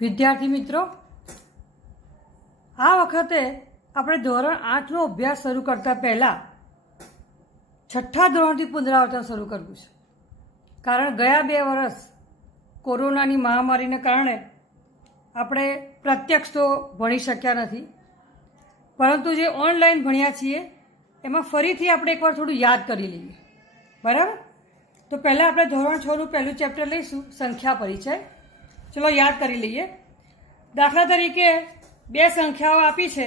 વિદ્યાર્થી મિત્રો, આ વખતે આપણે ધોરણ 8નો અભ્યાસ શરૂ કરતા પહેલાં છઠ્ઠા ધોરણથી પુનરાવર્તન શરૂ કરવું છે. કારણ ગયા 2 વર્ષ કોરોનાની મહામારીને કારણે આપણે પ્રત્યક્ષ તો ભણી શક્યા નથી, પરંતુ જે ઓનલાઈન ભણ્યા છીએ એમાં ફરીથી આપણે એકવાર થોડું યાદ કરી લઈએ. બરાબર? તો પહેલાં આપણે ધોરણ 6નું પહેલું ચેપ્ટર લઈશું, સંખ્યા પરિચય. ચલો યાદ કરી લઈએ. દાખલા તરીકે 2 સંખ્યાઓ આપી છે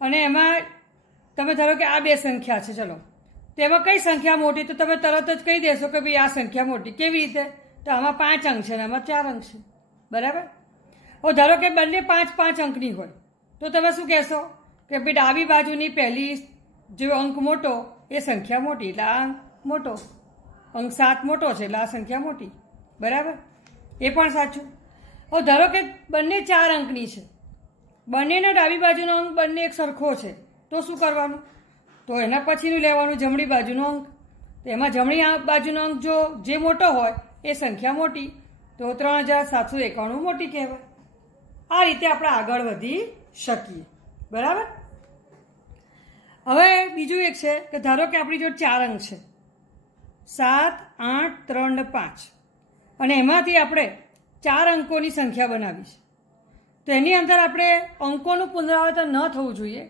અને એમાં તમે ધારો કે આ 2 સંખ્યા છે. ચલો, તેમાં કઈ સંખ્યા મોટી? તો તમે તરત જ કહી દેશો કે ભાઈ આ સંખ્યા મોટી. કેવી રીતે? તો આમાં 5 અંક છે અને આમાં 4 અંક છે. બરાબર? હવે ધારો કે બંને 5-5 અંકની હોય તો તમે શું કહેશો કે ભાઈ ડાબી બાજુની પહેલી જે અંક મોટો એ સંખ્યા મોટી, એટલે આ અંક મોટો. અંક 7 મોટો છે એટલે આ સંખ્યા મોટી. બરાબર? એ પણ સાચું. હવે ધારો કે બંને 4 અંકની છે, બંનેના ડાબી બાજુનો અંક બંને એક સરખો છે, તો શું કરવાનું? તો એના પછીનું લેવાનું જમણી બાજુનો અંક. તો એમાં જમણી બાજુનો અંક જો જે મોટો હોય એ સંખ્યા મોટી, તો 3791 મોટી કહેવાય. આ રીતે આપણે આગળ વધી શકીએ. બરાબર? હવે બીજું એક છે કે ધારો કે આપણી જો 4 અંક છે, 7, 8, 3 ને 5, અને એમાંથી આપણે 4 અંકોની સંખ્યા બનાવી છે. તો એની અંદર આપણે અંકોનું પુનરાવર્તન ન થવું જોઈએ,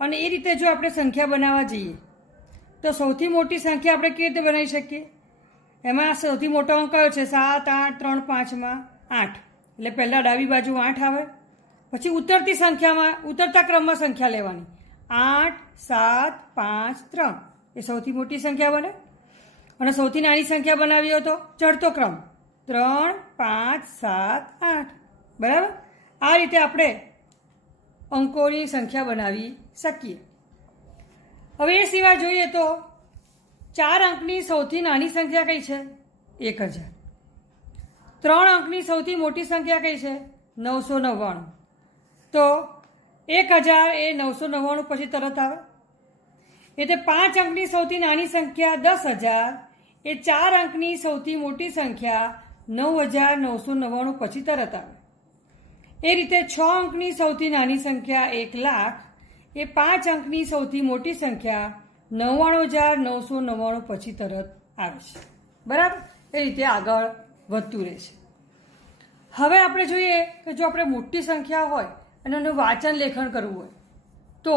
અને એ રીતે જો આપણે સંખ્યા બનાવવા જઈએ તો સૌથી મોટી સંખ્યા આપણે કેવી રીતે બનાવી શકીએ? એમાં સૌથી મોટો અંક કયો છે? 7, 8, 3, 5માં 8, એટલે પહેલાં ડાબી બાજુ 8 આવે, પછી ઉતરતી સંખ્યામાં ઉતરતા ક્રમમાં સંખ્યા લેવાની. 8, 7, 5, 3 એ સૌથી મોટી સંખ્યા બને. અને સૌથી નાની સંખ્યા બનાવી હોય તો ચડતો ક્રમ 3, 5, 7, 8. બરાબર? આ રીતે આપણે અંકોની સંખ્યા બનાવી શકીએ. હવે એ સિવાય જોઈએ તો 4 અંકની સૌથી નાની સંખ્યા કઈ છે? 1000. 3 અંકની સૌથી મોટી સંખ્યા કઈ છે? 999. તો 1000 એ 999 પછી તરત આવે. એટલે 5 અંકની સૌથી નાની સંખ્યા 10000 એ 4 અંકની સૌથી મોટી સંખ્યા 9999 પછી તરત આવે. એ રીતે 6 અંકની સૌથી નાની સંખ્યા 1,00,000 એ 5 અંકની સૌથી મોટી સંખ્યા 99,999 પછી તરત આવે છે. બરાબર? એ રીતે આગળ વધતું રહે છે. હવે આપણે જોઈએ કે જો આપણે મોટી સંખ્યા હોય અને એનું વાંચન લેખન કરવું હોય તો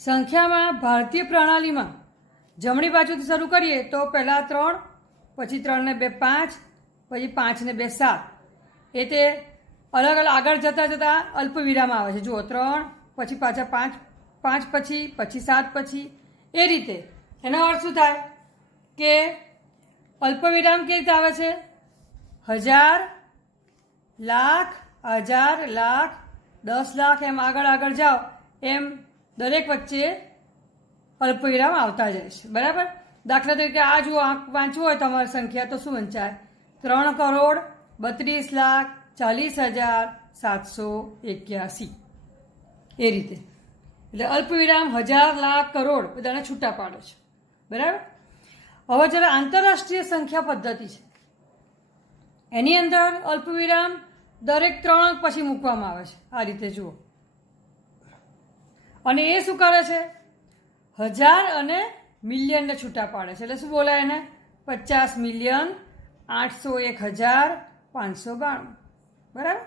સંખ્યામાં ભારતીય પ્રણાલીમાં જમણી બાજુથી શરૂ કરીએ તો પહેલાં 3, પછી 3 ને 2 5, પછી 5 ને 2 7. એ તે અલગ અલગ આગળ જતાં અલ્પ વિરામ આવે છે. જુઓ, 3 પછી પાછા 5, 5 પછી 7 પછી, એ રીતે. એનો અર્થ શું થાય કે અલ્પ વિરામ કેવી રીતે આવે છે? 1000, લાખ, 1000, લાખ, 10 લાખ, એમ આગળ જાઓ એમ દરેક વચ્ચે અલ્પ વિરામ આવતા જાય છે. બરાબર? દાખલા તરીકે આ જુઓ, વાંચવું હોય તમારી સંખ્યા તો શું વંચાય? 3,32,40,781. એ રીતે. એટલે અલ્પ વિરામ 1000, લાખ, કરોડ બધાને છૂટા પાડે છે. બરાબર? હવે જ્યારે આંતરરાષ્ટ્રીય સંખ્યા પદ્ધતિ છે એની અંદર અલ્પ વિરામ દરેક 3 અંક પછી મૂકવામાં આવે છે. આ રીતે જુઓ. અને એ શું કરે છે? 1000 અને મિલિયનને છૂટા પાડે છે. એટલે શું બોલાય એને? 50,801,592. બરાબર?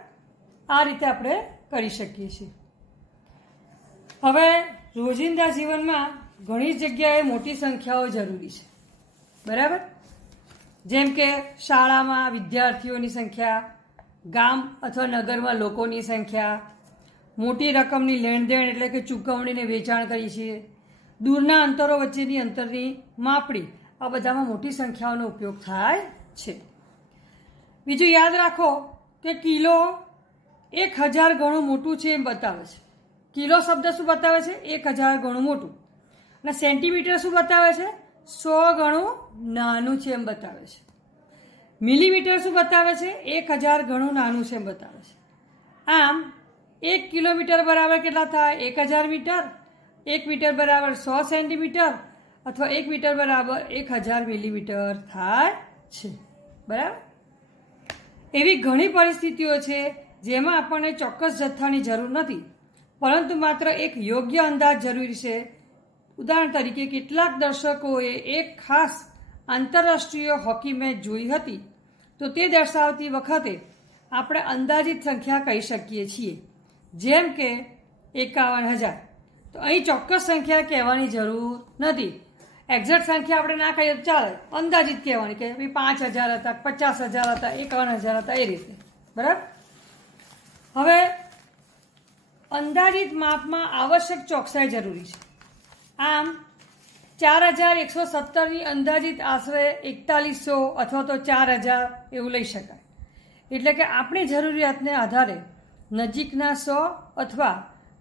આ રીતે આપણે કરી શકીએ છીએ. હવે રોજિંદા જીવનમાં ઘણી જગ્યાએ મોટી સંખ્યાઓ જરૂરી છે. બરાબર? જેમ કે શાળામાં વિદ્યાર્થીઓની સંખ્યા, ગામ અથવા નગરમાં લોકોની સંખ્યા, મોટી રકમની લેણદેણ એટલે કે ચૂકવણીને વેચાણ કરી છીએ, દૂરના અંતરો વચ્ચેની અંતરની માપણી, આ બધામાં મોટી સંખ્યાઓનો ઉપયોગ થાય છે. બીજું યાદ રાખો કે કિલો 1000 ગણું મોટું છે એમ બતાવે છે. કિલો શબ્દ શું બતાવે છે? 1000 ગણું મોટું. અને સેન્ટીમીટર શું બતાવે છે? 100 ગણું નાનું છે એમ બતાવે છે. મિલીમીટર શું બતાવે છે? 1000 ગણું નાનું છે એમ બતાવે છે. આમ 1 કિલોમીટર બરાબર કેટલા થાય? 1000 મીટર. 1 મીટર બરાબર 100 સેન્ટીમીટર, અથવા 1 મીટર બરાબર 1000 મિલીમીટર થાય છે. બરાબર? એવી ઘણી પરિસ્થિતિઓ છે જેમાં આપણને ચોક્કસ જથ્થાની જરૂર નથી, પરંતુ માત્ર એક યોગ્ય અંદાજ જરૂરી છે. ઉદાહરણ તરીકે કેટલાક દર્શકોએ એક ખાસ આંતરરાષ્ટ્રીય હોકી મેચ જોઈ હતી, તો તે દર્શાવતી વખતે આપણે અંદાજિત સંખ્યા કહી શકીએ છીએ, જેમ કે 51,000. તો અહીં ચોક્કસ સંખ્યા કહેવાની જરૂર નથી. એક્ઝેક્ટ સંખ્યા આપણે ના કહીએ તો ચાલે, અંદાજિત કહેવાની કે 5,000 હતા, 50,000 હતા, 51,000 હતા, એ રીતે. બરાબર. હવે અંદાજિત માપમાં આવશ્યક ચોકસાઈ જરૂરી છે. આમ 4,117ની અંદાજિત આશરે 4100 અથવા તો 4,000 એવું લઈ શકાય. એટલે કે આપણી જરૂરિયાતને આધારે નજીકના 100 અથવા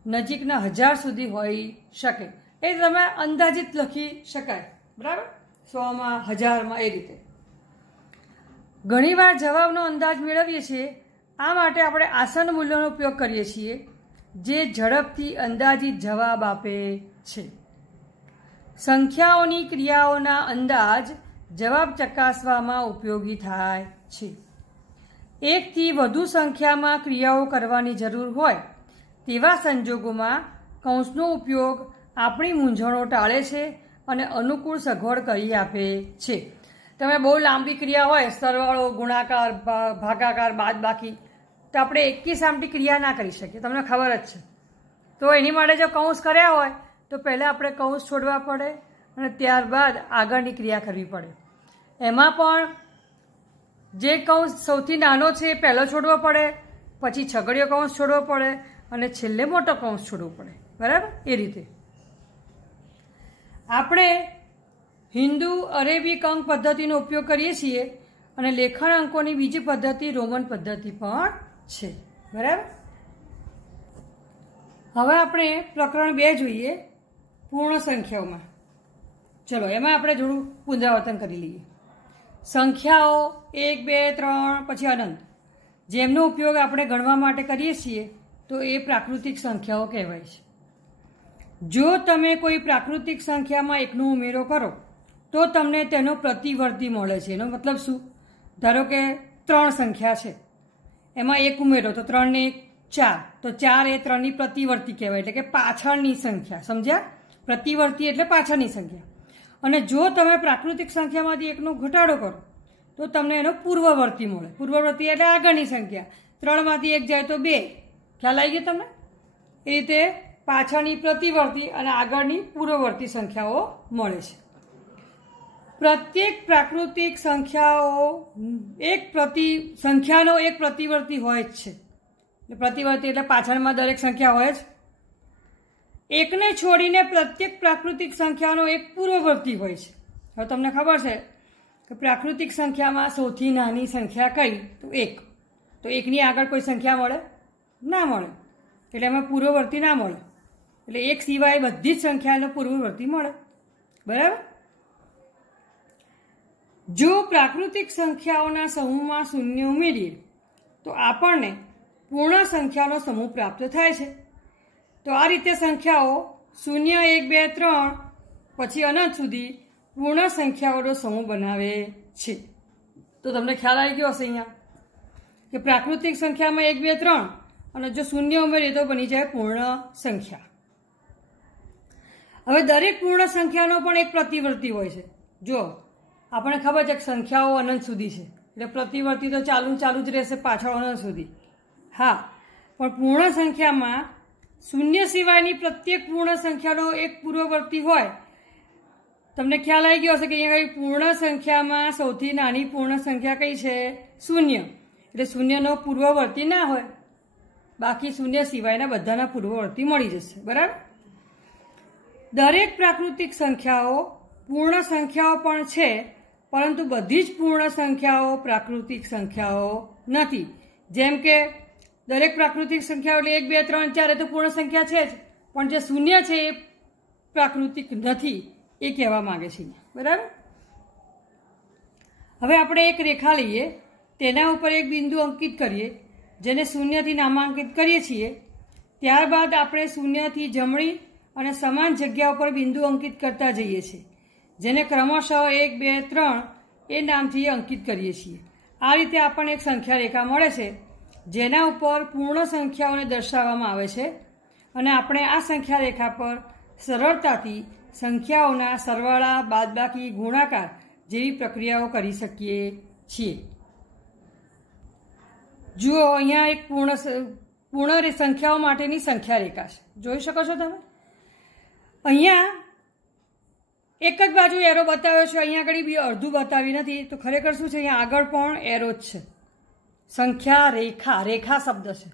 નજીકના 1000 સુધી હોઈ શકે. એ તમે અંદાજિત લખી શકાય. બરાબર. 100માં, 1000માં, એ રીતે. ઘણીવાર જવાબનો અંદાજ મેળવીએ છીએ. આ માટે આપણે આસન મૂલ્યોનો ઉપયોગ કરીએ છીએ, જે ઝડપથી અંદાજિત જવાબ આપે છે. સંખ્યાઓની ક્રિયાઓના અંદાજ જવાબ ચકાસવામાં ઉપયોગી થાય છે. એકથી વધુ સંખ્યામાં ક્રિયાઓ કરવાની જરૂર હોય તેવા સંજોગોમાં કૌંસનો ઉપયોગ આપણી મૂંઝવણો ટાળે છે અને અનુકૂળ સગવડ કરી આપે છે. તમે બહુ લાંબી ક્રિયા હોય, સરવાળો, ગુણાકાર, ભાગાકાર, બાદબાકી, તો આપણે એકી સામટી ક્રિયા ના કરી શકીએ, તમને ખબર જ છે. તો એની માટે જો કૌંસ કર્યા હોય તો પહેલાં આપણે કૌંસ છોડવા પડે અને ત્યારબાદ આગળની ક્રિયા કરવી પડે. એમાં પણ જે કૌંસ સૌથી નાનો છે એ પહેલો છોડવો પડે, પછી છગડીયો કૌંસ છોડવો પડે અને છેલ્લે મોટો કૌંસ છોડવો પડે. બરાબર. એ રીતે આપણે હિન્દુ અરેબિક અંક પદ્ધતિનો ઉપયોગ કરીએ છીએ અને લેખન અંકોની બીજી પદ્ધતિ રોમન પદ્ધતિ પણ છે. બરાબર. હવે આપણે પ્રકરણ 2 જોઈએ, પૂર્ણ સંખ્યાઓમાં. ચલો, એમાં આપણે થોડું પુનરાવર્તન કરી લઈએ. સંખ્યાઓ 1, 2, 3 પછી અનંત, જેમનો ઉપયોગ આપણે ગણવા માટે કરીએ છીએ, તો એ પ્રાકૃતિક સંખ્યાઓ કહેવાય છે. જો તમે કોઈ પ્રાકૃતિક સંખ્યામાં એકનો ઉમેરો કરો તો તમને તેનો પ્રતિવર્તી મળે છે. એનો મતલબ શું? ધારો કે 3 સંખ્યા છે, એમાં 1 ઉમેરો તો 3 ને 1 4, તો 4 એ 3ની પ્રતિવર્તી કહેવાય, એટલે કે પાછળની સંખ્યા. સમજ્યા? પ્રતિવર્તી એટલે પાછળની સંખ્યા. અને જો તમે પ્રાકૃતિક સંખ્યામાંથી એકનો ઘટાડો કરો તો તમને એનો પૂર્વવર્તી મળે. પૂર્વવર્તી એટલે આગળની સંખ્યા. 3માંથી 1 જાય તો 2. ખ્યાલ આવી ગયો તમને? એ રીતે પાછળની પ્રતિવર્તી અને આગળની પૂર્વવર્તી સંખ્યાઓ મળે છે. પ્રત્યેક પ્રાકૃતિક સંખ્યાનો એક પ્રતિવર્તી હોય જ છે. પ્રતિવર્તી એટલે પાછળમાં દરેક સંખ્યા હોય જ. એકને છોડીને પ્રત્યેક પ્રાકૃતિક સંખ્યાનો એક પૂર્વવર્તી હોય છે. હવે તમને ખબર છે કે પ્રાકૃતિક સંખ્યામાં સૌથી નાની સંખ્યા કઈ? તો 1. તો 1ની આગળ કોઈ સંખ્યા મળે? ના મળે. એટલે એમાં પૂર્વવર્તી ના મળે. એટલે 1 સિવાય બધી જ સંખ્યાનો પૂર્વવર્તી મળે. બરાબર. જો પ્રાકૃતિક સંખ્યાઓના સમૂહમાં શૂન્ય ઉમેરીએ તો આપણને પૂર્ણ સંખ્યાનો સમૂહ પ્રાપ્ત થાય છે. તો આ રીતે સંખ્યાઓ 0, 1, 2, 3 પછી અનંત સુધી પૂર્ણ સંખ્યાઓનો સમૂહ બનાવે છે. તો તમને ખ્યાલ આવી ગયો હશે અહીંયા કે પ્રાકૃતિક સંખ્યામાં 1, 2, 3 અને જો શૂન્ય ઉમેરીએ તો બની જાય પૂર્ણ સંખ્યા. હવે દરેક પૂર્ણ સંખ્યાનો પણ એક પ્રતિવર્તી હોય છે. જો આપણને ખબર છે કે સંખ્યાઓ અનંત સુધી છે, એટલે પ્રતિવર્તી તો ચાલુ જ રહેશે પાછળ અનંત સુધી. હા, પણ પૂર્ણ સંખ્યામાં શૂન્ય સિવાયની પ્રત્યેક પૂર્ણ સંખ્યાનો એક પૂર્વવર્તી હોય. તમને ખ્યાલ આવી ગયો હશે કે અહીંયા પૂર્ણ સંખ્યામાં સૌથી નાની પૂર્ણ સંખ્યા કઈ છે? 0. એટલે શૂન્યનો પૂર્વવર્તી ના હોય, બાકી શૂન્ય સિવાયના બધાના પૂર્વવર્તી મળી જશે. બરાબર. દરેક પ્રાકૃતિક સંખ્યાઓ પૂર્ણ સંખ્યાઓ પણ છે, પરંતુ બધી જ પૂર્ણ સંખ્યાઓ પ્રાકૃતિક સંખ્યાઓ નથી. જેમ કે દરેક પ્રાકૃતિક સંખ્યાઓ એટલે 1, 2, 3, 4 એ તો પૂર્ણ સંખ્યા છે જ, પણ જે શૂન્ય છે એ પ્રાકૃતિક નથી, એ કહેવા માંગે છે. બરાબર. હવે આપણે એક રેખા લઈએ, તેના ઉપર એક બિંદુ અંકિત કરીએ, જેને 0થી નામાંકિત કરીએ છીએ. ત્યારબાદ આપણે 0થી જમણી અને સમાન જગ્યા ઉપર બિંદુ અંકિત કરતા જઈએ છીએ, જેને ક્રમશઃ 1, 2, 3 એ નામથી અંકિત કરીએ છીએ. આ રીતે આપણને એક સંખ્યા રેખા મળે છે જેના ઉપર પૂર્ણ સંખ્યાઓને દર્શાવવામાં આવે છે અને આપણે આ સંખ્યા રેખા પર સરળતાથી સંખ્યાઓના સરવાળા, બાદબાકી, ગુણાકાર જેવી પ્રક્રિયાઓ કરી શકીએ છીએ. જુઓ, અહીંયા એક પૂર્ણ સંખ્યાઓ માટેની સંખ્યા રેખા છે, જોઈ શકો છો તમે. અહીંયા એક જ બાજુ એરો બતાવ્યો છે, અહીંયા આગળ બી અડધું બતાવી નથી. તો ખરેખર શું છે, અહીંયા આગળ પણ એરો જ છે. સંખ્યા રેખા, રેખા શબ્દ છે.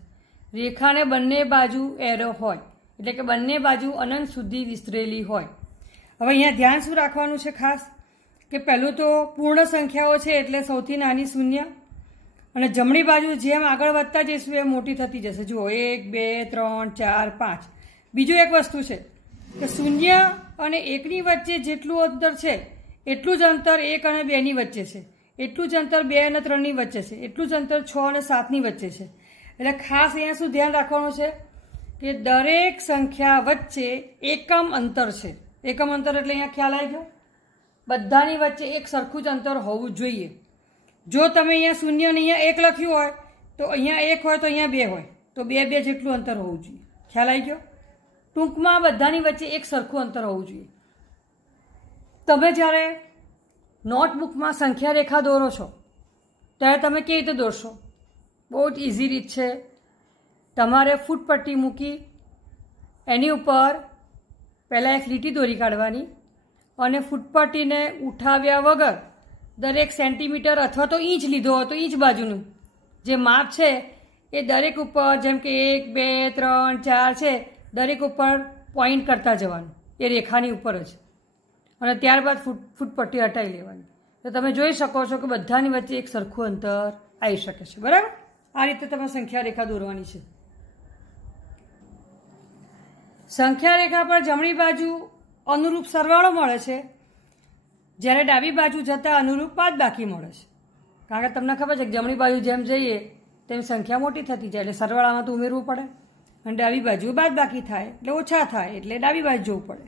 રેખાને બંને બાજુ એરો હોય એટલે કે બંને બાજુ અનંત સુધી વિસ્તરેલી હોય. હવે અહીંયા ધ્યાન શું રાખવાનું છે ખાસ, કે પહેલું તો પૂર્ણ સંખ્યાઓ છે એટલે સૌથી નાની શૂન્ય, અને જમણી બાજુ જેમ આગળ વધતા જઈશું એ મોટી થતી જશે. જુઓ, 1, 2, 3, 4, 5. બીજું એક વસ્તુ છે કે શૂન્ય અને 1ની વચ્ચે જેટલું અંતર છે એટલું જ અંતર 1 અને 2ની વચ્ચે છે, એટલું જ અંતર 2 અને 3ની વચ્ચે છે, એટલું જ અંતર 6 અને 7ની વચ્ચે છે. એટલે ખાસ અહીંયા શું ધ્યાન રાખવાનું છે કે દરેક સંખ્યા વચ્ચે એકમ અંતર છે. એકમ અંતર એટલે અહીંયા ખ્યાલ આવી ગયો, બધાની વચ્ચે એક સરખું જ અંતર હોવું જોઈએ. જો તમે અહીંયા શૂન્ય અને અહીંયા 1 લખ્યું હોય તો અહીંયા 1 હોય તો અહીંયા 2 હોય, તો 2 2 જેટલું અંતર હોવું જોઈએ. ખ્યાલ આવી ગયો? ટૂંકમાં બધાની વચ્ચે એક સરખું અંતર હોવું જોઈએ. તમે જ્યારે નોટબુકમાં સંખ્યા રેખા દોરો છો ત્યારે તમે કેવી રીતે દોરશો? બહુ જ ઇઝી રીત છે. તમારે ફૂટપટ્ટી મૂકી એની ઉપર પહેલાં એક લીટી દોરી કાઢવાની અને ફૂટપટ્ટીને ઉઠાવ્યા વગર દરેક સેન્ટીમીટર અથવા તો ઇંચ લીધો હોય તો ઇંચ બાજુનું જે માપ છે એ દરેક ઉપર, જેમ કે 1, 2, 3, 4 છે, દરેક ઉપર પોઈન્ટ કરતા જવાનું એ રેખાની ઉપર જ, અને ત્યારબાદ ફૂટપટ્ટી હટાવી લેવાની. તો તમે જોઈ શકો છો કે બધાની વચ્ચે એક સરખું અંતર આવી શકે છે. બરાબર? આ રીતે તમે સંખ્યા રેખા દોરવાની છે. સંખ્યા રેખા પર જમણી બાજુ અનુરૂપ સરવાળો મળે છે, જ્યારે ડાબી બાજુ જતાં અનુરૂપ બાદબાકી મળે છે. કારણ કે તમને ખબર છે કે જમણી બાજુ જેમ જઈએ તેમ સંખ્યા મોટી થતી જાય એટલે સરવાળામાં તો ઉમેરવું પડે, અને ડાબી બાજુ બાદબાકી થાય એટલે ઓછા થાય એટલે ડાબી બાજુ જવું પડે.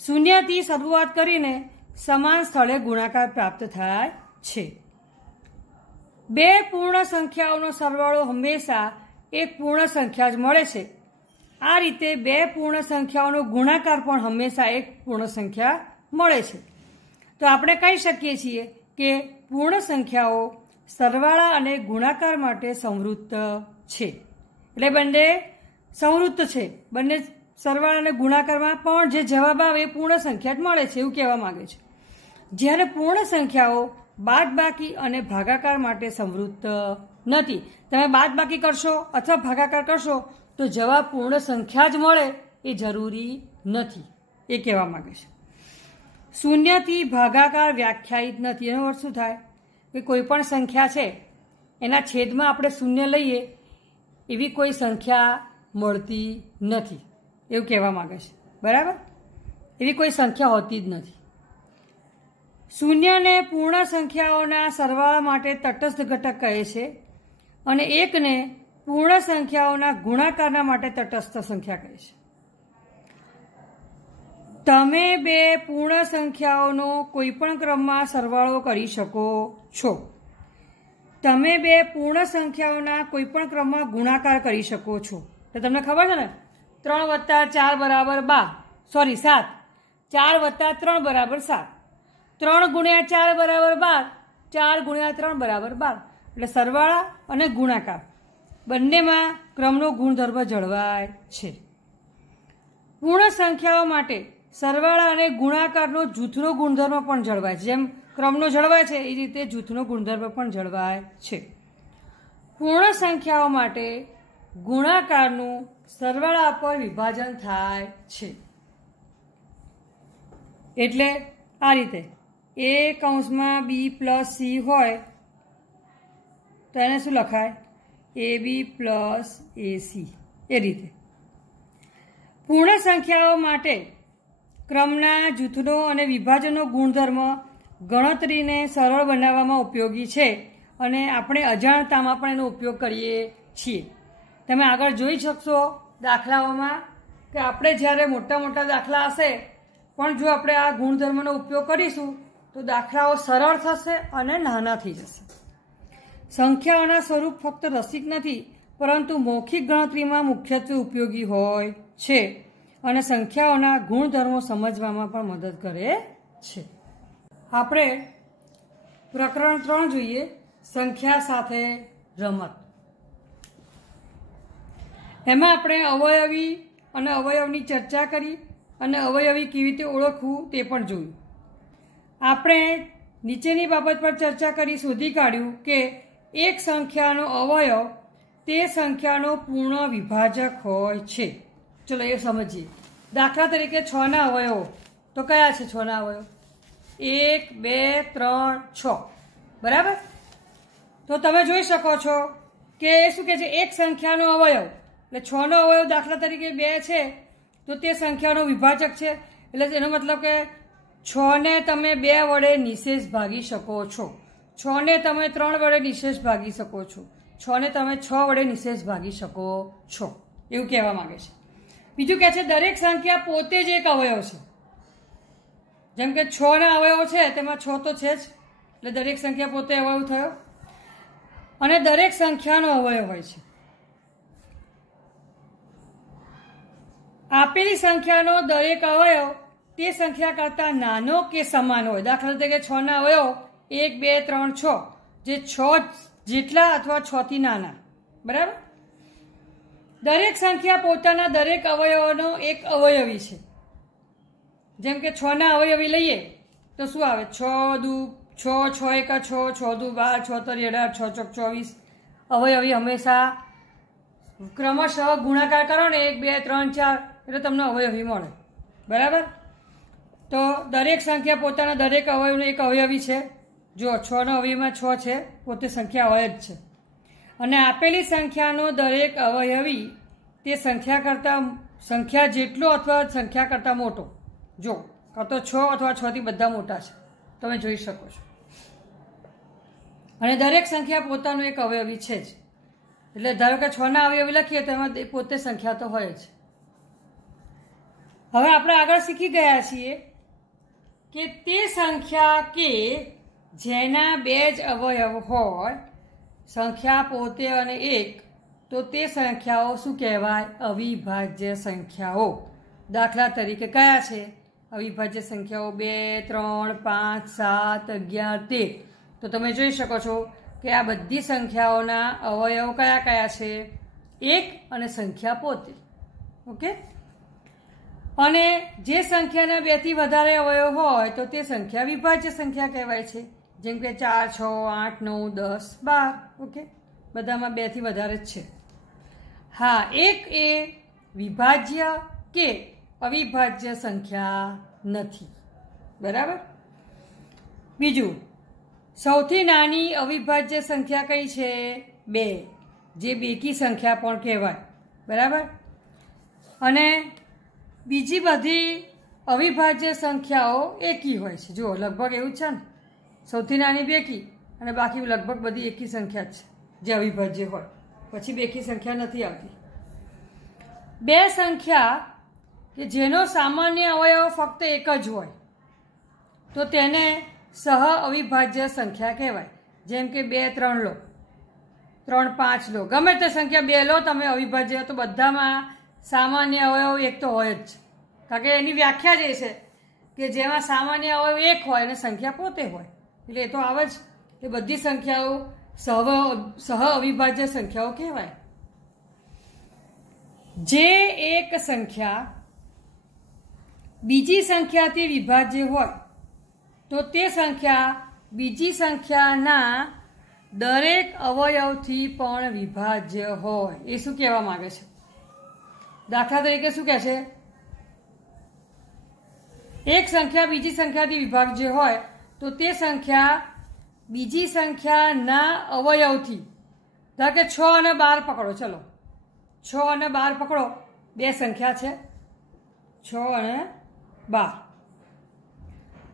શૂન્યથી શરૂઆત કરીને સમાન સ્થળે ગુણાકાર પ્રાપ્ત થાય છે. બે પૂર્ણ સંખ્યાઓનો સરવાળો હંમેશા એક પૂર્ણ સંખ્યા જ મળે છે. આ રીતે બે પૂર્ણ સંખ્યાઓનો ગુણાકાર પણ હંમેશા એક પૂર્ણ સંખ્યા મળે છે. તો આપણે કહી શકીએ છીએ કે પૂર્ણ સંખ્યાઓ સરવાળા અને ગુણાકાર માટે સંવૃત્ત છે. એટલે બંને સંવૃત્ત છે, બંને સરવાળા અને ગુણાકારમાં પણ જે જવાબ આવે એ પૂર્ણ સંખ્યા જ મળે છે એવું કહેવા માંગે છે. જ્યારે પૂર્ણ સંખ્યાઓ બાદબાકી અને ભાગાકાર માટે સંવૃત્ત નથી. તમે બાદબાકી કરશો અથવા ભાગાકાર કરશો તો જવાબ પૂર્ણ સંખ્યા જ મળે એ જરૂરી નથી, એ કહેવા માંગે છે. શૂન્યથી ભાગાકાર વ્યાખ્યાયિત નથી. એનો અર્થ શું થાય કે કોઈ પણ સંખ્યા છે એના છેદમાં આપણે શૂન્ય લઈએ એવી કોઈ સંખ્યા મળતી નથી એવું કહેવા માંગે છે. બરાબર? એવી કોઈ સંખ્યા હોતી જ નથી. શૂન્યને પૂર્ણ સંખ્યાઓના સરવાળા માટે તટસ્થ ઘટક કહે છે અને એકને પૂર્ણ સંખ્યાઓના ગુણાકારના માટે તટસ્થ સંખ્યા કહે છે. તમે બે પૂર્ણ સંખ્યાઓનો કોઈપણ ક્રમમાં સરવાળો કરી શકો છો. તમે બે પૂર્ણ સંખ્યાઓના કોઈપણ ક્રમમાં ગુણાકાર કરી શકો છો. તો તમને ખબર છે ને, 3 + 4 બરાબર 7. 4 + 3 બરાબર 7. 3 × 4 બરાબર 12. 4 × 3 બરાબર 12. એટલે સરવાળા અને ગુણાકાર બંનેમાં ક્રમનો ગુણધર્મ જળવાય છે. પૂર્ણ સંખ્યાઓ માટે સરવાળા અને ગુણાકારનો જૂથનો ગુણધર્મ પણ જળવાય છે. જેમ ક્રમનો જળવાય છે એ રીતે જૂથનો ગુણધર્મ પણ જળવાય છે. પૂર્ણ સંખ્યાઓ માટે ગુણાકારનું સરવાળા પર વિભાજન થાય છે. એટલે આ રીતે a(b + c) હોય તો એને શું લખાય? ab + ac. એ રીતે પૂર્ણ સંખ્યાઓ માટે ક્રમના જૂથનો અને વિભાજનનો ગુણધર્મ ગણતરીને સરળ બનાવવામાં ઉપયોગી છે અને આપણે અજાણતામાં પણ એનો ઉપયોગ કરીએ છીએ. તમે આગળ જોઈ શકશો દાખલાઓમાં કે આપણે જ્યારે મોટા મોટા દાખલા હશે પણ જો આપણે આ ગુણધર્મનો ઉપયોગ કરીશું તો દાખલાઓ સરળ થશે અને નાના થઈ જશે. સંખ્યાઓના સ્વરૂપ ફક્ત રસિક નથી, પરંતુ મૌખિક ગણતરીમાં મુખ્યત્વે ઉપયોગી હોય છે અને સંખ્યાઓના ગુણધર્મો સમજવામાં પણ મદદ કરે છે. આપણે પ્રકરણ 3 જોઈએ, સંખ્યા સાથે રમત. એમાં આપણે અવયવી અને અવયવની ચર્ચા કરી અને અવયવી કેવી રીતે ઓળખવું તે પણ જોયું. આપણે નીચેની બાબત પર ચર્ચા કરી શોધી કાઢ્યું કે એક સંખ્યાનો અવયવ તે સંખ્યાનો પૂર્ણ વિભાજક હોય છે. ચલો એ સમજીએ. દાખલા તરીકે 6ના અવયવો તો કયા છે? 6ના અવયવ 1, 2, 3, 6, બરાબર. તો તમે જોઈ શકો છો કે શું કહે છે? એક સંખ્યાનો અવયવ એટલે 6નો અવયવ દાખલા તરીકે 2 છે તો તે સંખ્યાનો વિભાજક છે. એટલે એનો મતલબ કે 6ને તમે 2 વડે નિશેષ ભાગી શકો છો, 6ને તમે 3 વડે નિશેષ ભાગી શકો છો, 6ને તમે 6 વડે નિશેષ ભાગી શકો છો, એવું કહેવા માંગે છે. બીજું કહે છે દરેક સંખ્યા પોતે જ એક અવયવ છે. જેમ કે 6ના અવયવો છે તેમાં 6 તો છે જ, એટલે દરેક સંખ્યા પોતે અવયવ થયો. અને દરેક સંખ્યાનો અવયવ હોય છે. આપેલી સંખ્યાનો દરેક અવયવ તે સંખ્યા કરતાં નાનો કે સમાન હોય. દાખલા તરીકે 6ના અવયવ 1, 2, 3, 6 જે 6 જેટલા અથવા 6થી નાના, બરાબર. દરેક સંખ્યા પોતાના દરેક અવયવોનો એક અવયવી છે. જેમ કે 6ના અવયવી લઈએ તો શું આવે? 6 દુ 6, 6 એકા 6, 6 દુ 12, 6 તરી 18, 6 ચોક 24. અવયવી હંમેશા ક્રમશઃ ગુણાકાર કરો ને 1, 2, 3, 4 એટલે તમને અવયવી મળે, બરાબર. તો દરેક સંખ્યા પોતાના દરેક અવયવનો એક અવયવી છે. જો 6નો અવયવમાં 6 છે, પોતે સંખ્યા હોય જ છે. અને આપેલી સંખ્યાનો દરેક અવયવી તે સંખ્યા જેટલો અથવા સંખ્યા કરતાં મોટો. જો કાં તો 6 અથવા 6થી બધા મોટા છે, તમે જોઈ શકો છો. અને દરેક સંખ્યા પોતાનો એક અવયવી છે જ. એટલે ધારો કે 6ના અવયવી લખીએ તો એમાં પોતે સંખ્યા તો હોય જ. હવે આપણે આગળ શીખી ગયા છીએ કે તે સંખ્યા કે જેના 2 જ અવયવ હોય, સંખ્યા પોતે અને એક, તો તે સંખ્યાઓ શું કહેવાય? અવિભાજ્ય સંખ્યાઓ. દાખલા તરીકે કયા છે અવિભાજ્ય સંખ્યાઓ? 2, 3, 5, 7, 11, 13. તો તમે જોઈ શકો છો કે આ બધી સંખ્યાઓના અવયવ કયા કયા છે? એક અને સંખ્યા પોતે. ઓકે. અને જે સંખ્યાના 2થી વધારે અવયવ હોય તો તે સંખ્યા વિભાજ્ય સંખ્યા કહેવાય છે. જેમ કે 4, 6, 8, 9, 10, 12. ઓકે, બધામાં 2થી વધારે જ છે. હા, એક એ વિભાજ્ય કે અવિભાજ્ય સંખ્યા નથી, બરાબર. બીજું, સૌથી નાની અવિભાજ્ય સંખ્યા કઈ છે? 2, જે બેકી સંખ્યા પણ કહેવાય, બરાબર. અને બીજી બધી અવિભાજ્ય સંખ્યાઓ એકી હોય છે. જુઓ, લગભગ એવું જ છે ને, સૌથી નાની બેકી અને બાકી લગભગ બધી એકી સંખ્યા છે જે અવિભાજ્ય હોય. પછી બેકી સંખ્યા નથી આવતી. 2 સંખ્યા કે જેનો સામાન્ય અવયવ ફક્ત એક જ હોય તો તેને સહ અવિભાજ્ય સંખ્યા કહેવાય. જેમ કે 2, 3 લો, 3, 5 લો, ગમે તે સંખ્યા 2 લો તમે અવિભાજ્ય, તો બધામાં સામાન્ય અવયવ એક તો હોય જ. કારણ કે એની વ્યાખ્યા જ એ છે કે જેમાં સામાન્ય અવયવ એક હોય અને સંખ્યા પોતે હોય, એટલે એ તો આવે જ. એ બધી સંખ્યાઓ સહ અવિભાજ્ય સંખ્યાઓ કહેવાય. જે એક સંખ્યા બીજી સંખ્યાથી વિભાજ્ય હોય તો તે સંખ્યા બીજી સંખ્યાના દરેક અવયવથી પણ વિભાજ્ય હોય. એ શું કહેવા માંગે છે? દાખલા તરીકે શું કહે છે? એક સંખ્યા બીજી સંખ્યાથી વિભાજ્ય હોય તો તે સંખ્યા બીજી સંખ્યાના અવયવથી, ધારો કે 6 અને 12 પકડો. ચલો, 6 અને 12 પકડો, 2 સંખ્યા છે, 6 અને 12.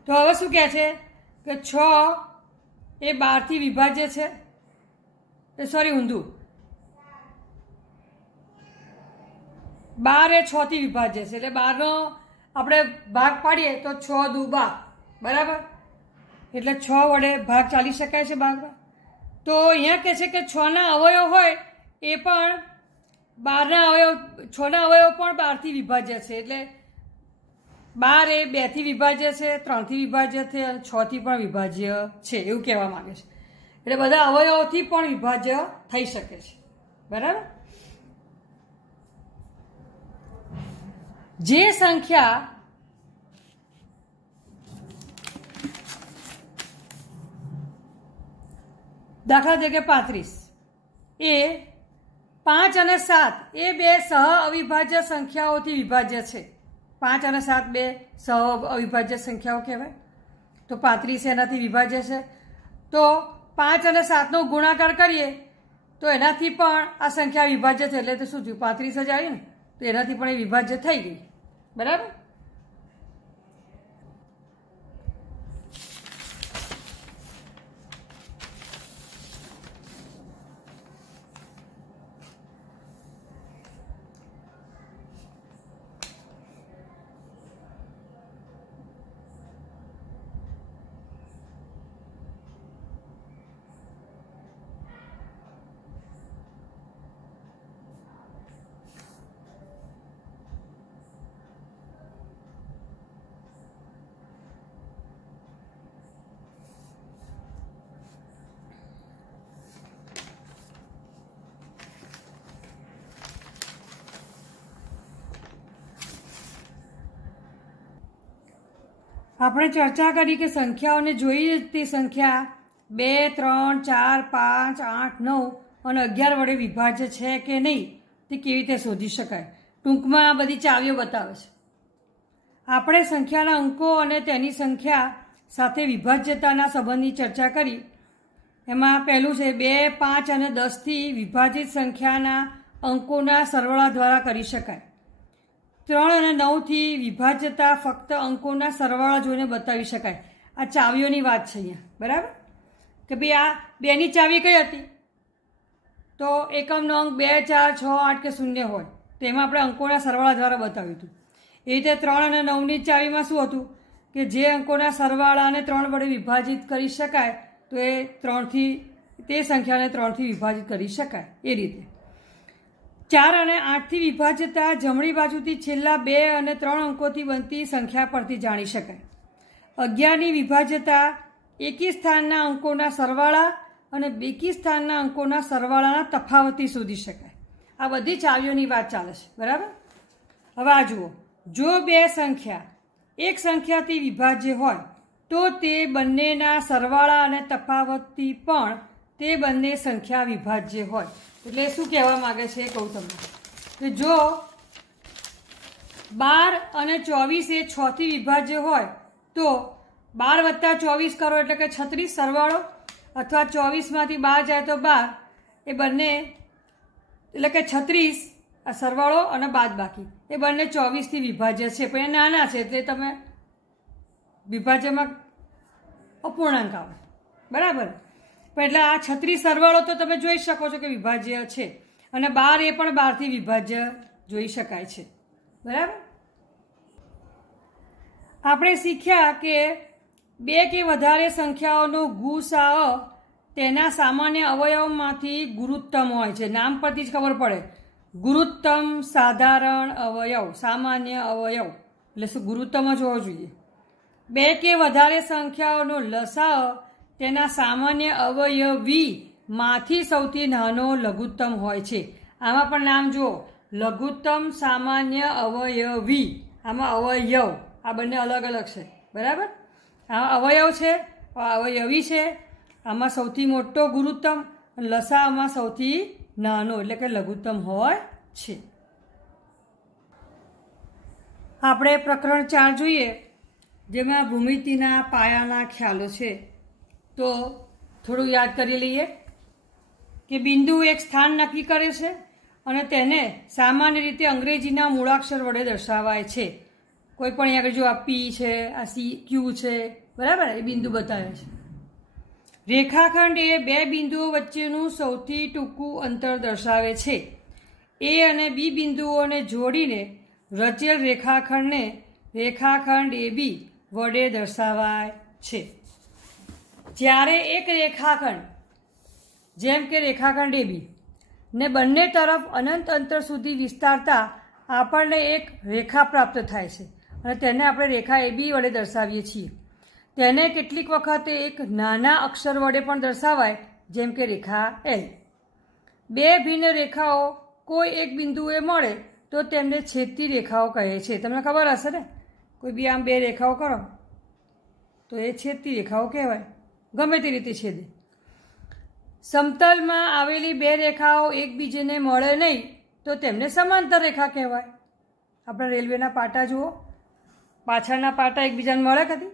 તો હવે શું કહે છે કે 6 એ 12થી વિભાજ્ય છે. સોરી, ઊંધું. 12 એ 6 થી વિભાજ્ય છે. એટલે 12નો આપણે ભાગ પાડીએ તો 6 દુ 12, બરાબર. એટલે 6 વડે ભાગ ચાલી શકાય છે ભાગમાં. તો અહીંયા કહે છે કે 6ના અવયવ હોય એ પણ 12ના અવયવ 6ના અવયવ પણ 12થી વિભાજ્ય છે. એટલે 12 એ 2થી વિભાજ્ય છે, 3થી વિભાજ્ય છે અને 6થી પણ વિભાજ્ય છે એવું કહેવા માંગે છે. એટલે બધા અવયવોથી પણ વિભાજ્ય થઈ શકે છે. બરાબર. જે સંખ્યા દાખલા તરીકે 35 એ 5 અને 7 એ બે સહ અવિભાજ્ય સંખ્યાઓથી વિભાજ્ય છે. 5 અને 7 બે સહ અવિભાજ્ય સંખ્યાઓ કહેવાય. તો 35 એનાથી વિભાજ્ય છે. તો 5 અને 7નો ગુણાકાર કરીએ તો એનાથી પણ આ સંખ્યા વિભાજ્ય છે. એટલે તો શું થયું? 35 જ આવી ને, તો એનાથી પણ એ વિભાજ્ય થઈ ગઈ. બરાબર. આપણે ચર્ચા કરી કે સંખ્યાઓને જોઈએ તે સંખ્યા 2, 3, 4, 5, 8, 9 અને 11 વડે વિભાજ્ય છે કે નહીં તે કેવી રીતે શોધી શકાય. ટૂંકમાં આ બધી ચાવીઓ બતાવે છે. આપણે સંખ્યાના અંકો અને તેની સંખ્યા સાથે વિભાજ્યતાના સંબંધની ચર્ચા કરી. એમાં પહેલું છે 2, 5 અને 10થી વિભાજિત સંખ્યાના અંકોના સરવાળા દ્વારા કરી શકાય. 3 અને 9થી વિભાજ્યતા ફક્ત અંકોના સરવાળા જોઈને બતાવી શકાય. આ ચાવીઓની વાત છે અહીંયા. બરાબર. કે ભાઈ આ બેની ચાવી કઈ હતી? તો એકમનો અંક 2, 4, 6, 8 કે 0 હોય તો એમાં આપણે અંકોના સરવાળા દ્વારા બતાવ્યું હતું. એ રીતે 3 અને 9ની ચાવીમાં શું હતું કે જે અંકોના સરવાળાને 3 વડે વિભાજિત કરી શકાય તો એ 3થી તે સંખ્યાને 3થી વિભાજિત કરી શકાય. એ રીતે 4 અને 8થી વિભાજ્યતા જમણી બાજુથી છેલ્લા 2 અને 3 અંકોથી બનતી સંખ્યા પરથી જાણી શકાય. 11ની વિભાજ્યતા એકી સ્થાનના અંકોના સરવાળા અને બેકી સ્થાનના અંકોના સરવાળાના તફાવતથી શોધી શકાય. આ બધી ચાવીઓની વાત ચાલે છે. બરાબર. હવે આ જુઓ, જો બે સંખ્યા એક સંખ્યાથી વિભાજ્ય હોય તો તે બંનેના સરવાળા અને તફાવતથી પણ તે બંને સંખ્યા વિભાજ્ય હોય. એટલે શું કહેવા માંગે છે એ કહું તમને કે જો 12 અને 24 એ 6થી વિભાજ્ય હોય તો 12 + 24 કરો એટલે કે 36 સરવાળો, અથવા 24માંથી 12 જાય તો 12, એ બંને એટલે કે 36 આ સરવાળો અને બાદ બાકી એ બંને 24થી વિભાજ્ય છે. પણ એ નાના છે એટલે તમે વિભાજ્યમાં અપૂર્ણાંક આવે. બરાબર. પણ એટલે આ 36 સરવાળો તો તમે જોઈ શકો છો કે વિભાજ્ય છે, અને 12 એ પણ 12થી વિભાજ્ય જોઈ શકાય છે. બરાબર. આપણે શીખ્યા કે બે કે વધારે સંખ્યાઓનો ગુસાઅ તેના સામાન્ય અવયવમાંથી ગુરુત્તમ હોય છે. નામ પરથી જ ખબર પડે. ગુરુત્તમ, સાધારણ અવયવ, સામાન્ય અવયવ એટલે શું? ગુરુત્તમ જ હોવો જોઈએ. બે કે વધારે સંખ્યાઓનો લસાઅ તેના સામાન્ય અવયવીમાંથી સૌથી નાનો લઘુત્તમ હોય છે. આમાં પણ નામ જુઓ, લઘુત્તમ, સામાન્ય, અવયવી. આમાં અવયવ આ બંને અલગ અલગ છે. બરાબર. આ અવયવ છે, અવયવી છે. આમાં સૌથી મોટો ગુરુત્તમ, લસાઅમાં સૌથી નાનો એટલે કે લઘુત્તમ હોય છે. આપણે પ્રકરણ 4 જોઈએ, જેમાં ભૂમિતિના પાયાના ખ્યાલો છે. તો થોડું યાદ કરી લઈએ કે બિંદુ એક સ્થાન નક્કી કરે છે અને તેને સામાન્ય રીતે અંગ્રેજીના મૂળાક્ષર વડે દર્શાવાય છે. કોઈ પણ આગળ જો આ પી છે, આ સી, ક્યુ છે. બરાબર. એ બિંદુ બતાવે છે. રેખાખંડ એ બે બિંદુઓ વચ્ચેનું સૌથી ટૂંકું અંતર દર્શાવે છે. એ અને બી બિંદુઓને જોડીને રચેલ રેખાખંડને રેખાખંડ AB વડે દર્શાવાય છે. જ્યારે એક રેખાખંડ જેમ કે રેખાખંડ એબી ને બંને તરફ અનંત અંતર સુધી વિસ્તારતા આપણને એક રેખા પ્રાપ્ત થાય છે અને તેને આપણે રેખા એબી વડે દર્શાવીએ છીએ. તેને કેટલીક વખતે એક નાના અક્ષર વડે પણ દર્શાવાય, જેમ કે રેખા એલ. બે ભિન્ન રેખાઓ કોઈ એક બિંદુએ મળે તો તેમને છેદતી રેખાઓ કહે છે. તમને ખબર હશે ને, કોઈ બી આમ બે રેખાઓ કરો તો એ છેદતી રેખાઓ કહેવાય, ગમે તે રીતે છેદે. સમતલમાં આવેલી બે રેખાઓ એકબીજાને મળે નહીં તો તેમને સમાંતર રેખા કહેવાય. આપણે રેલવેના પાટા જુઓ, પાછળના પાટા એકબીજાને મળે કદી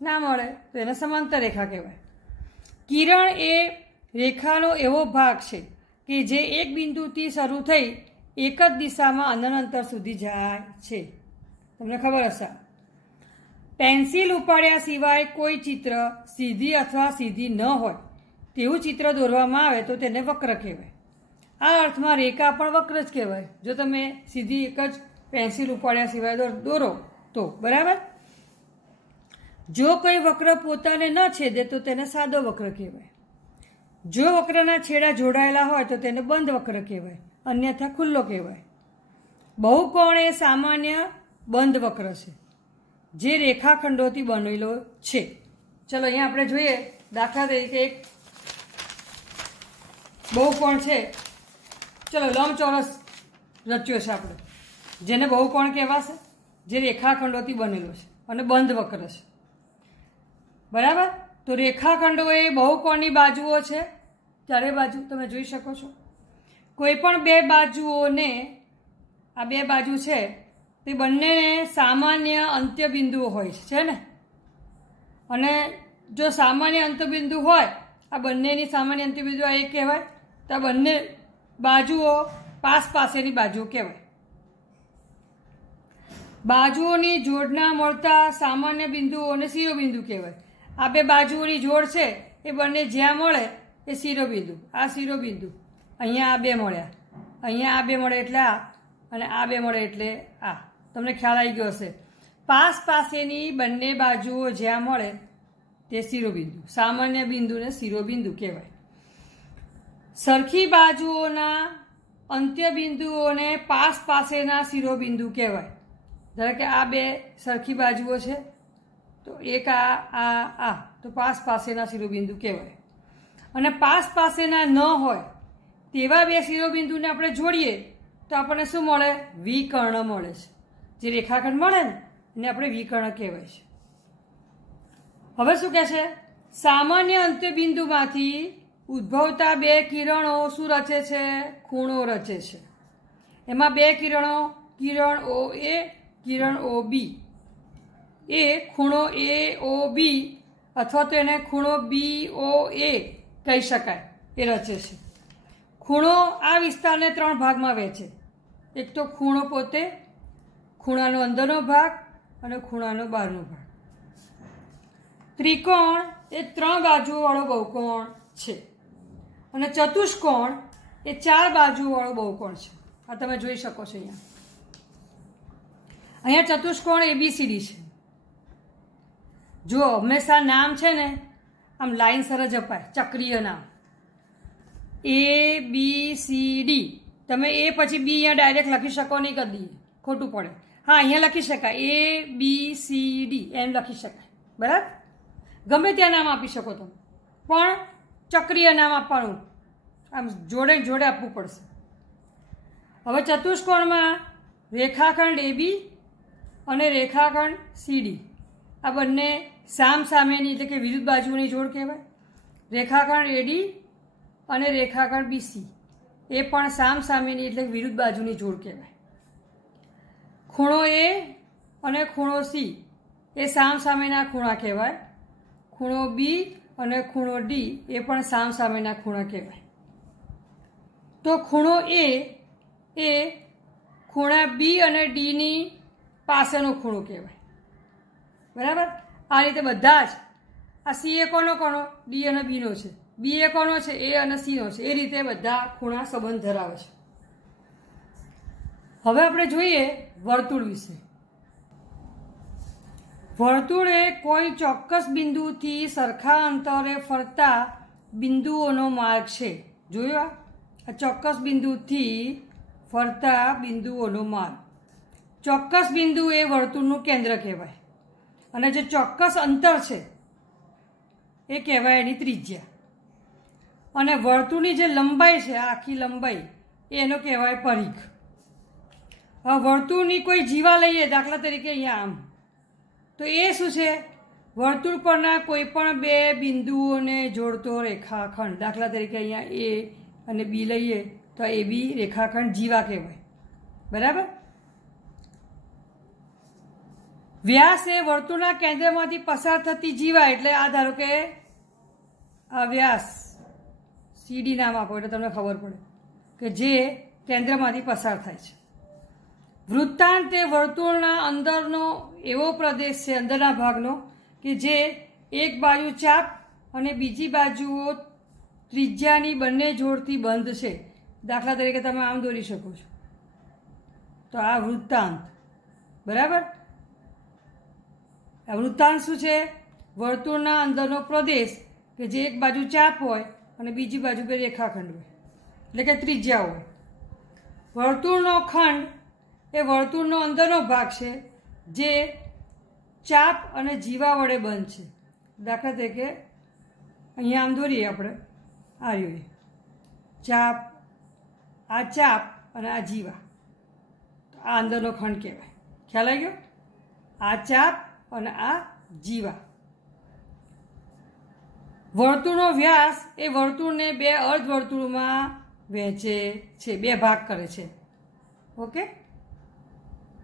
ના મળે તો એને સમાંતર રેખા કહેવાય. કિરણ એ રેખાનો એવો ભાગ છે કે જે એક બિંદુથી શરૂ થઈ એક જ દિશામાં અનંત અંતર સુધી જાય છે. તમને ખબર હશે. પેન્સિલ ઉપાડ્યા સિવાય કોઈ ચિત્ર સીધી અથવા સીધી ન હોય તેવું ચિત્ર દોરવામાં આવે તો તેને વક્ર કહેવાય. આ અર્થમાં રેખા પણ વક્ર જ કહેવાય જો તમે સીધી એક જ પેન્સિલ ઉપાડ્યા સિવાય દોરો તો. બરાબર. જો કોઈ વક્ર પોતાને ન છેદે તો તેને સાદો વક્ર કહેવાય. જો વક્રના છેડા જોડાયેલા હોય તો તેને બંધ વક્ર કહેવાય, અન્યથા ખુલ્લો કહેવાય. બહુકોણ એ સામાન્ય બંધ વક્ર છે જે રેખાખંડોથી બનેલો છે. ચલો અહીંયા આપણે જોઈએ, દાખલા તરીકે એક બહુકોણ છે. ચલો લંબચોરસ રચ્યો છે આપણે, જેને બહુકોણ કહેવાશે, જે રેખાખંડોથી બનેલો છે અને બંધ વક્ર છે. બરાબર. તો રેખાખંડો એ બહુકોણની બાજુઓ છે. ચારે બાજુ તમે જોઈ શકો છો. કોઈ પણ બે બાજુઓને, આ બે બાજુ છે તે બંનેને સામાન્ય અંત્યબિંદુઓ હોય છે ને. અને જો સામાન્ય અંત્યબિંદુ હોય, આ બંનેની સામાન્ય અંત્યબિંદુ આ એક કહેવાય, તો આ બંને બાજુઓ પાસેની બાજુઓ કહેવાય. બાજુઓની જોડના મળતા સામાન્ય બિંદુઓને શિરોબિંદુ કહેવાય. આ બે બાજુઓની જોડ છે એ બંને જ્યાં મળે એ શિરોબિંદુ. આ શિરોબિંદુ અહીંયા આ બે મળ્યા, અહીંયા આ બે મળે એટલે આ, અને આ બે મળે એટલે આ. તમને ખ્યાલ આવી ગયો હશે. પાસેની બંને બાજુઓ જ્યાં મળે તે શિરોબિંદુ, સામાન્ય બિંદુને શિરોબિંદુ કહેવાય. સરખી બાજુઓના અંત્યબિંદુઓને પાસેના શિરોબિંદુ કહેવાય. ધારો કે આ બે સરખી બાજુઓ છે તો એક આ તો પાસેના શિરોબિંદુ કહેવાય. અને પાસેના ન હોય તેવા બે શિરોબિંદુને આપણે જોડીએ તો આપણને શું મળે? વિકર્ણ મળે છે. જે રેખાખંડ મળે ને એને આપણે વિકર્ણ કહેવાય છે. હવે શું કહે છે? સામાન્ય અંત્યબિંદુમાંથી ઉદ્ભવતા બે કિરણો શું રચે છે? ખૂણો રચે છે. એમાં બે કિરણો, કિરણ ઓ એ, કિરણ ઓ બી, એ ખૂણો એ ઓ બી અથવા તો એને ખૂણો બી ઓ એ કહી શકાય, એ રચે છે. ખૂણો આ વિસ્તારને ત્રણ ભાગમાં વહેંચે. એક તો ખૂણો પોતે, ખૂણાનો અંદરનો ભાગ અને ખૂણાનો બહારનો ભાગ. ત્રિકોણ એ ત્રણ બાજુવાળો બહુકોણ છે અને ચતુષ્કોણ એ ચાર બાજુવાળો બહુકોણ છે. આ તમે જોઈ શકો છો. અહીંયા ચતુષ્કોણ ABCD છે. જો હંમેશા નામ છે ને આમ લાઈનસર જ અપાય, ચક્રીય નામ ABCD. તમે એ પછી બી અહીંયા ડાયરેક્ટ લખી શકો નહીં, કદી ખોટું પડે. હા, અહીંયા લખી શકાય ABCD એમ લખી શકાય. બરાબર. ગમે ત્યાં નામ આપી શકો તમે, પણ ચક્રીય નામ આપવાનું, આમ જોડે જોડે આપવું પડશે. હવે ચતુષ્કોણમાં રેખાખંડ AB અને રેખાખંડ CD આ બંને સામસામેની એટલે કે વિરુદ્ધ બાજુની જોડ કહેવાય. રેખાખંડ AD અને રેખાખંડ BC એ પણ સામસામેની એટલે વિરુદ્ધ બાજુની જોડ કહેવાય. ખૂણો A અને ખૂણો C એ સામસામેના ખૂણા કહેવાય. ખૂણો B અને ખૂણો D એ પણ સામસામેના ખૂણા કહેવાય. તો ખૂણો A એ ખૂણા B અને D ની પાસેનો ખૂણો કહેવાય. બરાબર. આ રીતે બધા જ આ C એ કોનો D અને B નો છે, B એ કોનો છે? A અને C નો છે. એ રીતે બધા ખૂણા સંબંધ ધરાવે છે. હવે આપણે જોઈએ વર્તુળ વિશે. વર્તુળ એ કોઈ ચોક્કસ બિંદુથી સરખા અંતરે ફરતા બિંદુઓનો માર્ગ છે. જોયો આ ચોક્કસ બિંદુથી ફરતા બિંદુઓનો માર્ગ. ચોક્કસ બિંદુ એ વર્તુળનું કેન્દ્ર કહેવાય અને જે ચોક્કસ અંતર છે એ કહેવાય એની ત્રિજ્યા. અને વર્તુળની જે લંબાઈ છે, આખી લંબાઈ એનો કહેવાય પરિઘ. હવે વર્તુળની કોઈ જીવા લઈએ, દાખલા તરીકે અહીંયા આમ, તો એ શું છે? વર્તુળ પરના કોઈ પણ બે બિંદુઓને જોડતો રેખાખંડ. દાખલા તરીકે અહીંયા એ અને બી લઈએ તો એ બી રેખાખંડ જીવા કહેવાય. બરાબર. વ્યાસ એ વર્તુળના કેન્દ્રમાંથી પસાર થતી જીવા, એટલે આ ધારો કે આ વ્યાસ સીડી નામ આપો એટલે તમને ખબર પડે કે જે કેન્દ્રમાંથી પસાર થાય છે. વૃત્તાંત એ વર્તુળના અંદરનો એવો પ્રદેશ છે, અંદરના ભાગનો, કે જે એક બાજુ ચાપ અને બીજી બાજુઓ ત્રિજ્યાની બંને જોડથી બંધ છે. દાખલા તરીકે તમે આમ દોરી શકો છો. તો આ વૃત્તાંત. બરાબર. આ વૃત્તાંત શું છે? વર્તુળના અંદરનો પ્રદેશ કે જે એક બાજુ ચાપ હોય અને બીજી બાજુ બે રેખાખંડ હોય, એટલે કે ત્રિજ્યા હોય. વર્તુળનો ખંડ એ વર્તુળનો અંદરનો ભાગ છે જે ચાપ અને જીવા વડે બંધ છે. દાખલા તરીકે અહીંયા આમ દોરીએ આપણે, આ રહ્યું ચાપ, આ ચાપ અને આ જીવા, આ અંદરનો ખંડ કહેવાય. ખ્યાલ આવી ગયો? આ ચાપ અને આ જીવા. વર્તુળનો વ્યાસ એ વર્તુળને બે અર્ધવર્તુળમાં વહેંચે છે, બે ભાગ કરે છે. ઓકે.